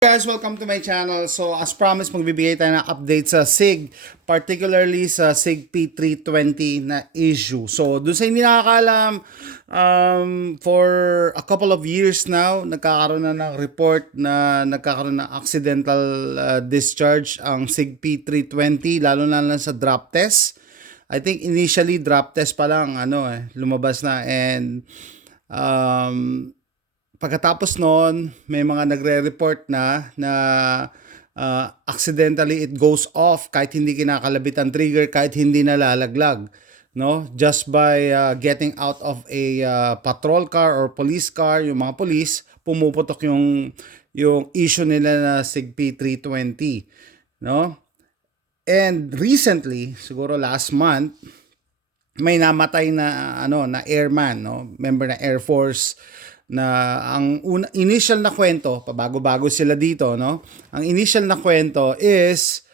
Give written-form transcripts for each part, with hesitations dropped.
Guys, welcome to my channel. So as promised, magbibigay tayo ng update sa SIG, particularly sa SIG P320 na issue. So dun sa hindi nakakaalam, for a couple of years now, nagkakaroon na ng report na nagkakaroon ng accidental discharge ang SIG P320, lalo na lang sa drop test. I think initially drop test pa lang lumabas na, and pagkatapos noon, may mga nagre-report na accidentally it goes off kahit hindi kinakalabit ang trigger, kahit hindi nalalaglag, no? Just by getting out of a patrol car or police car, yung mga police, pumuputok yung issue nila na SIG P320, no? And recently, siguro last month, may namatay na na airman, no? Member ng Air Force, na ang initial na kwento, pabago-bago sila dito, no? Ang initial na kwento is,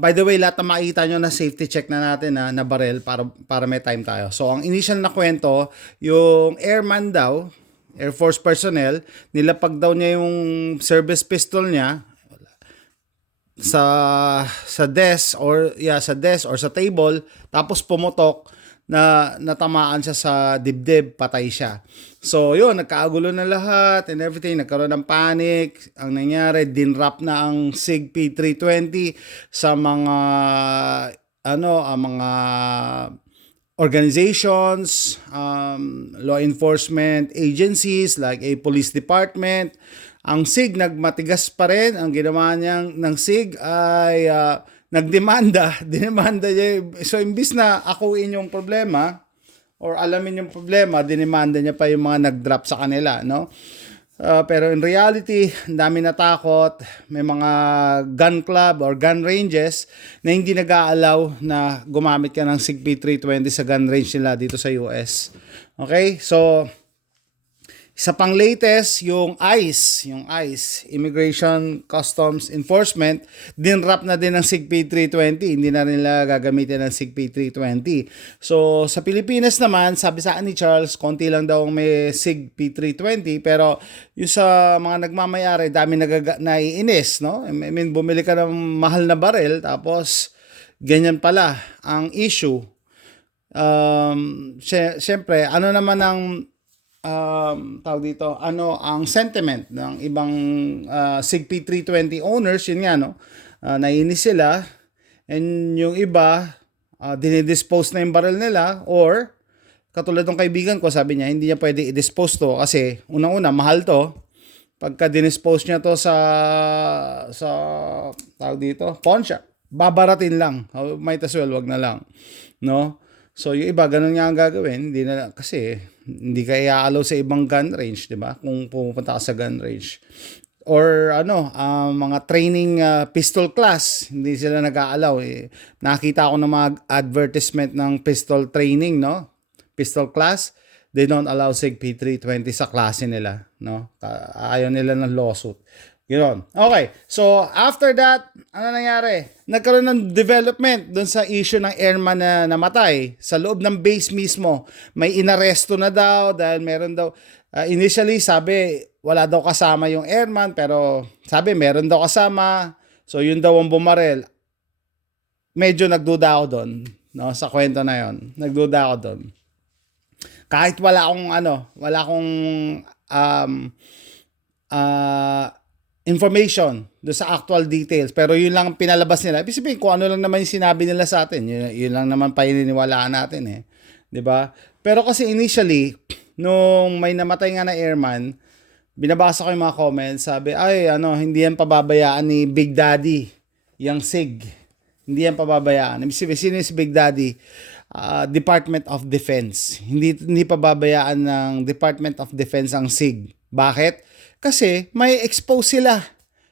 by the way, lahat na makikita nyo na safety check na natin na barrel para may time tayo. So, ang initial na kwento, yung airman daw, Air Force personnel, nilapag daw niya yung service pistol niya sa desk or sa table, tapos pumutok, na natamaan siya sa dibdib, patay siya. So yun, nagkaagulo na lahat and everything, nagkaroon ng panic. Ang nangyari, dinrap na ang SIG P320 sa mga mga organizations, law enforcement agencies like a police department. Ang SIG nagmatigas pa rin. Ang ginawa ng SIG ay dinemanda niya. So, imbis na akuin yung problema or alamin yung problema, dinemanda niya pa yung mga nag-drop sa kanila, no? Pero in reality, ang dami natakot. May mga gun club or gun ranges na hindi nag-aalaw na gumamit ka ng SIG P320 sa gun range nila dito sa US. Okay? So, isa pang latest, yung ICE, Immigration Customs Enforcement, dinrap na din ng SIG P320, hindi na nila gagamitin ng SIG P320. So, sa Pilipinas naman, sabi sa ni Charles, konti lang daw may SIG P320, pero yung sa mga nagmamayari, dami naiinis, no? I mean, bumili ka ng mahal na baril, tapos ganyan pala ang issue. Siyempre, ano naman ang tawag dito, ang sentiment ng ibang SIG P320 owners, yun nga, no? Naiinis sila, and yung iba, dinidispose na yung barrel nila, or katulad ng kaibigan ko, sabi niya, hindi niya pwede i-dispose to kasi unang-una, mahal to. Pagka dinispose niya to sa tawag dito, pawn shop, babaratin lang. Might as well, wag na lang, no? So, yung iba, ganun nga ang gagawin. Kasi hindi ka i-allow sa ibang gun range, di ba? Kung pupunta ka sa gun range. Or mga training pistol class, hindi sila nag-aalaw. Nakita ko ng mga advertisement ng pistol training, no? Pistol class, they don't allow SIG P320 sa klase nila, no? Ayaw nila ng lawsuit. Ganoon. Okay. So, after that, ano nangyari? Nagkaroon ng development doon sa issue ng airman na namatay. Sa loob ng base mismo, may inaresto na daw dahil meron daw, initially sabi, wala daw kasama yung airman, pero sabi, meron daw kasama. So, yun daw ang bumarel. Medyo nagduda ako doon, no? Sa kwento na yon, nagduda ako doon. Kahit wala akong information do sa actual details, pero yun lang pinalabas nila. Ibig sabihin, kung ano lang naman yung sinabi nila sa atin, yun lang naman paniniwalaan natin, 'di ba? Pero kasi initially, nung may namatay nga na airman, binabasa ko yung mga comments, sabi, hindi yan pababayaan ni Big Daddy, yung SIG. Hindi yan pababayaan. Ibig sabihin, sino yung si Big Daddy? Department of Defense. Hindi pababayaan ng Department of Defense ang SIG. Bakit? Kasi may expose sila.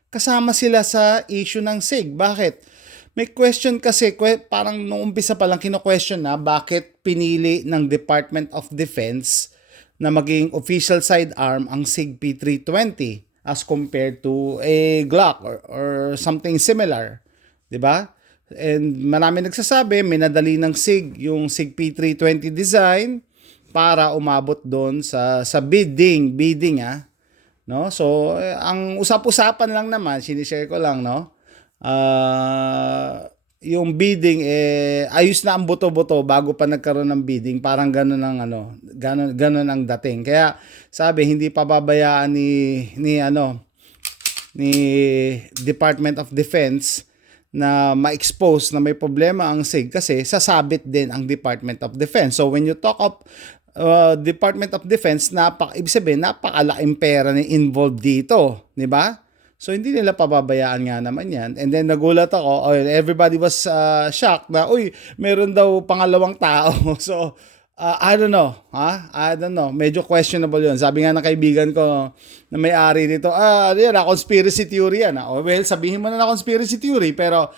Kasama sila sa issue ng SIG. Bakit? May question kasi, parang nung umpisa pa lang kino-question na bakit pinili ng Department of Defense na maging official sidearm ang SIG P320 as compared to a Glock or something similar. 'Di ba? And marami nagsasabi, minadali ng SIG yung SIG P320 design para umabot doon sa bidding no? So ang usap-usapan lang naman, sinishare ko lang, no? Yung bidding ayos na ang buto-buto bago pa nagkaroon ng bidding, parang ganun ang ganun ang dating. Kaya sabi hindi pa babayaan ni Department of Defense na ma-expose na may problema ang SIG kasi sasabit din ang Department of Defense. So when you talk of Department of Defense, ibig sabihin napakalaking pera na involved dito, di ba? So hindi nila pababayaan nga naman yan. And then nagulat ako, everybody was shocked na, meron daw pangalawang tao. So I don't know, I don't know. Medyo questionable yun. Sabi nga ng kaibigan ko na may-ari nito, conspiracy theory yan. Well, sabihin mo na conspiracy theory, pero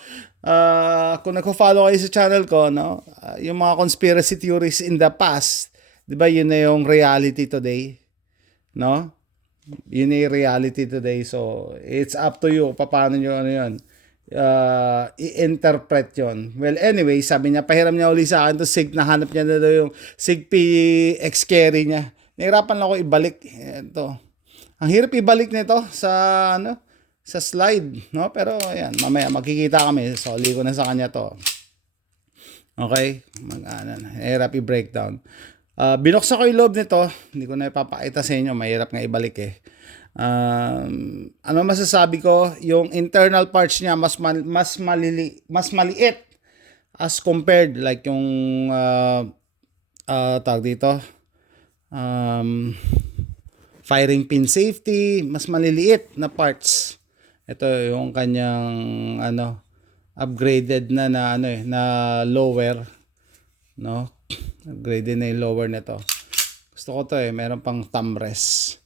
kung nagko-follow kayo sa channel ko, no, yung mga conspiracy theories in the past, di ba yun na yung reality today? No? Yun na yung reality today. So, it's up to you. Paano nyo yun? I-interpret yon. Well, anyway, sabi niya, pahiram niya uli sa akin to SIG, nahanap niya na daw yung SIG PX carry niya. Nahirapan lang ako ibalik. Ito. Ang hirap ibalik nito sa slide, no? Pero ayan, mamaya makikita kami. So, uli ko na sa kanya to. Okay? Hirap i-breakdown. Binuksan ko yung loob nito. Hindi ko na ipapakita sa inyo. Mahirap nga ibalik eh. Ano masasabi ko? Yung internal parts niya mas maliit as compared like yung tawag dito firing pin safety, mas maliliit na parts. Ito yung kanyang upgraded na lower, no? Upgraded na yung lower nito. Gusto ko to meron pang thumb rest.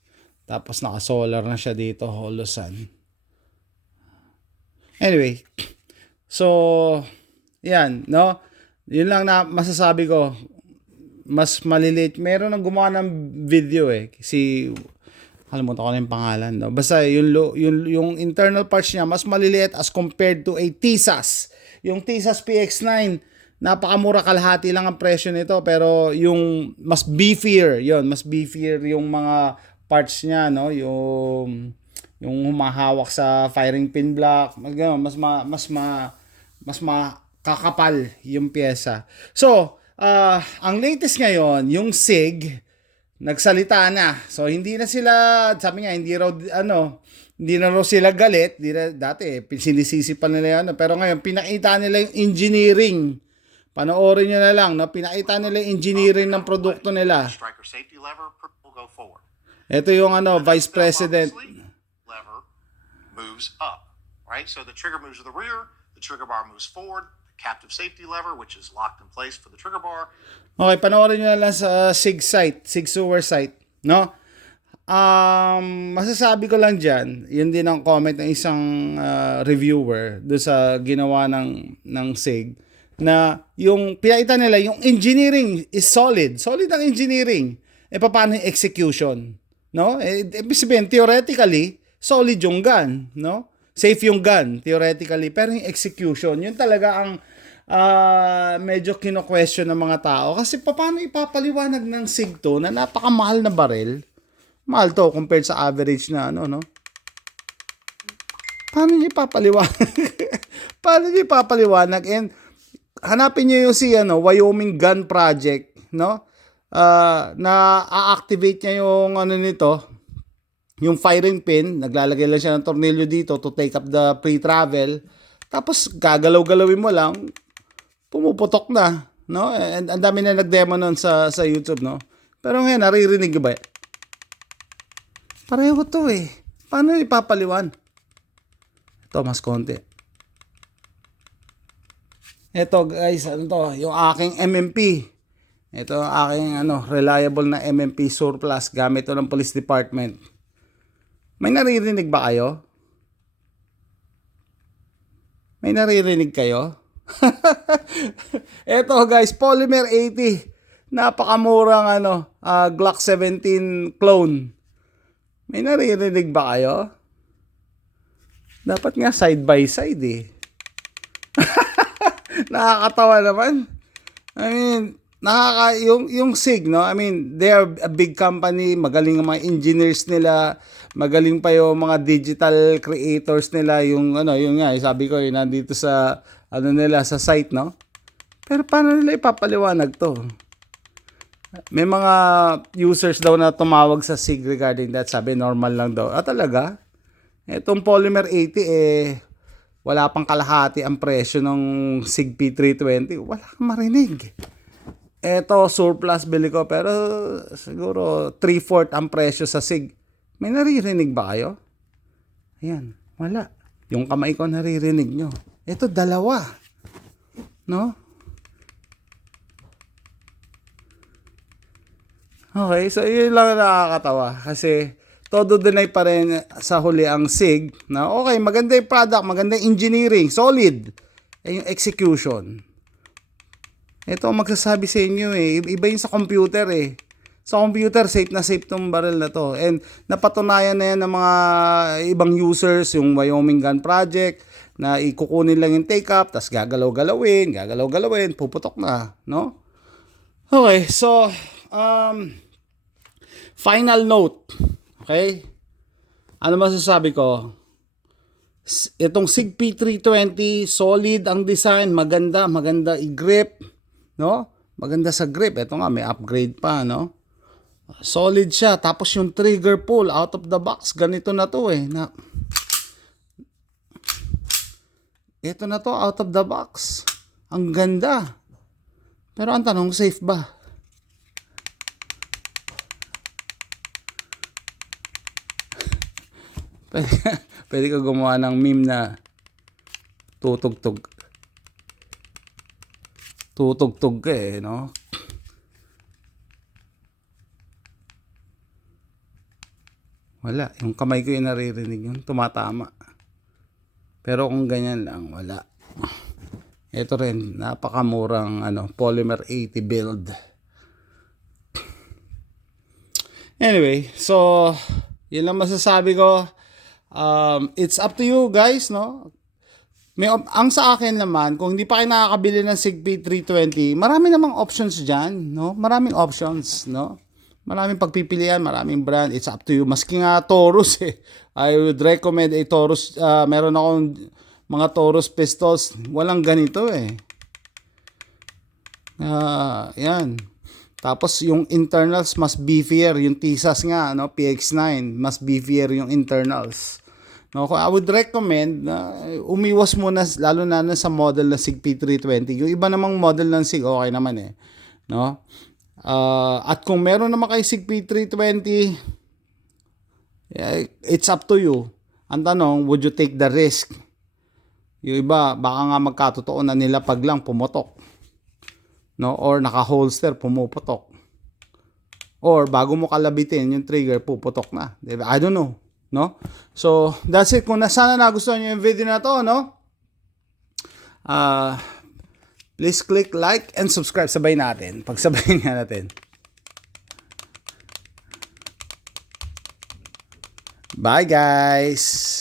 Tapos naka-solar na siya dito, holosan. Anyway, so yan, no? Yun lang na masasabi ko. Mas maliliit. Meron nang gumawa ng video kalimutan ko na yung pangalan, no? Basta yung internal parts niya mas maliliit as compared to a TISAS. Yung TISAS PX9, napakamura, kalahati lang ang presyo nito, pero yung mas beefier yung mga parts niya, no, yung humahawak sa firing pin block, mas makakapal yung pyesa. So, ang latest ngayon, yung SIG nagsalita na. So hindi na sila, sabi niya, hindi na raw sila galit, dati sinisisi pa nila yan, pero ngayon pinakita nila yung engineering. Panoorin niyo na lang, no? Pinakita nila yung engineering ng produkto nila. Striker safety lever will go forward. Ito yung Vice President. Lever moves up, right? So the trigger moves to the rear, the trigger bar moves forward, the captive safety lever, which is locked in place for the trigger bar. Okay, panoorin nyo na lang sa SIG sewer site, no? Masasabi ko lang dyan, yun din ang comment ng isang reviewer doon sa ginawa ng SIG, na yung pinakita nila, yung engineering is solid ang engineering. Paano yung execution? No? Ibig sabihin, theoretically, solid yung gun, no? Safe yung gun, theoretically. Pero yung execution, yun talaga ang medyo kino-question ng mga tao. Kasi paano ipapaliwanag ng SIG to na napakamahal na baril? Mahal to compared sa average na no? Paano niyo ipapaliwanag? Paano niyo ipapaliwanag? And hanapin niyo yung Wyoming Gun Project, no? Na a-activate niya yung nito, yung firing pin, naglalagay lang siya ng tornilyo dito to take up the pre-travel, tapos gagalaw-galawin mo lang, pumuputok na, no? And ang dami na nag-demo nun sa YouTube, no? Pero ngayon, naririnig ba? Pareho to Paano ipapaliwan? Ito, mas konti. Ito guys, yung aking MMP. Ito ang aking reliable na MMP surplus gamit ito ng Police Department. May naririnig ba kayo? May naririnig kayo? Ito guys, Polymer 80. Napakamurang Glock 17 clone. May naririnig ba kayo? Dapat nga side by side Nakakatawa naman. I mean, yung SIG, no? I mean, they are a big company, magaling ang mga engineers nila, magaling pa yung mga digital creators nila, yung ano, yung nga, sabi ko, yung nandito sa ano nila sa site, no? Pero paano nila ipapaliwanag to? May mga users daw na tumawag sa SIG regarding that, sabi normal lang daw. Ah, talaga? Itong Polymer 80 wala pang kalahati ang presyo ng SIG P320. Wala kang marinig. Eto, surplus bili ko, pero siguro 3/4 ang presyo sa SIG. May naririnig ba kayo? Ayan, wala. Yung kamay ko naririnig nyo. Ito, dalawa. No? Okay, so yun lang nakakatawa. Kasi, todo deny pa rin sa huli ang SIG na okay, maganda yung product, maganda yung engineering, solid. Yung execution. Ito ang magsasabi sa inyo iba yung sa computer Sa computer, safe na safe tong barrel na to. And napatunayan na yan ng mga ibang users, yung Wyoming Gun Project, na ikukunin lang yung take-up, tas gagalaw-galawin, puputok na, no? Okay, so, final note, okay? Ano masasabi ko? Itong SIG P320, solid ang design, maganda i-grip, no? Maganda sa grip. Ito nga, may upgrade pa, no? Solid siya. Tapos yung trigger pull, out of the box, ganito na to ito na to, out of the box. Ang ganda. Pero ang tanong, safe ba? Pwede ka gumawa ng meme na tutugtog ka no? Wala. Yung kamay ko yung naririnig yun. Tumatama. Pero kung ganyan lang, wala. Ito rin, napakamurang Polymer 80 build. Anyway, so, yun lang masasabi ko. It's up to you guys, no? Ang sa akin naman, kung hindi pa kayo nakakabili ng SIG P320, marami namang options dyan, no? Maraming options, no? Maraming pagpipilian, maraming brand. It's up to you. Maski nga Taurus, I would recommend a Taurus. Meron akong mga Taurus pistols. Walang ganito, yan. Tapos yung internals mas beefier. Yung TISAS nga, no? PX9, mas beefier yung internals. No, I would recommend na umiwas muna lalo na sa model na SIG P320. Yung iba namang model ng SIG okay naman no? At kung meron naman kay SIG P320, it's up to you. Ang tanong, would you take the risk? Yung iba baka nga magkatotoo na nila pag lang pumutok. No, or naka-holster pumuputok. Or bago mo kalabitin yung trigger puputok na. Diba? I don't know. No? So, that's it. Kung sana nagustuhan nyo yung video na to, no? Please click like and subscribe. Sabay natin. Pagsabayin nga natin. Bye, guys!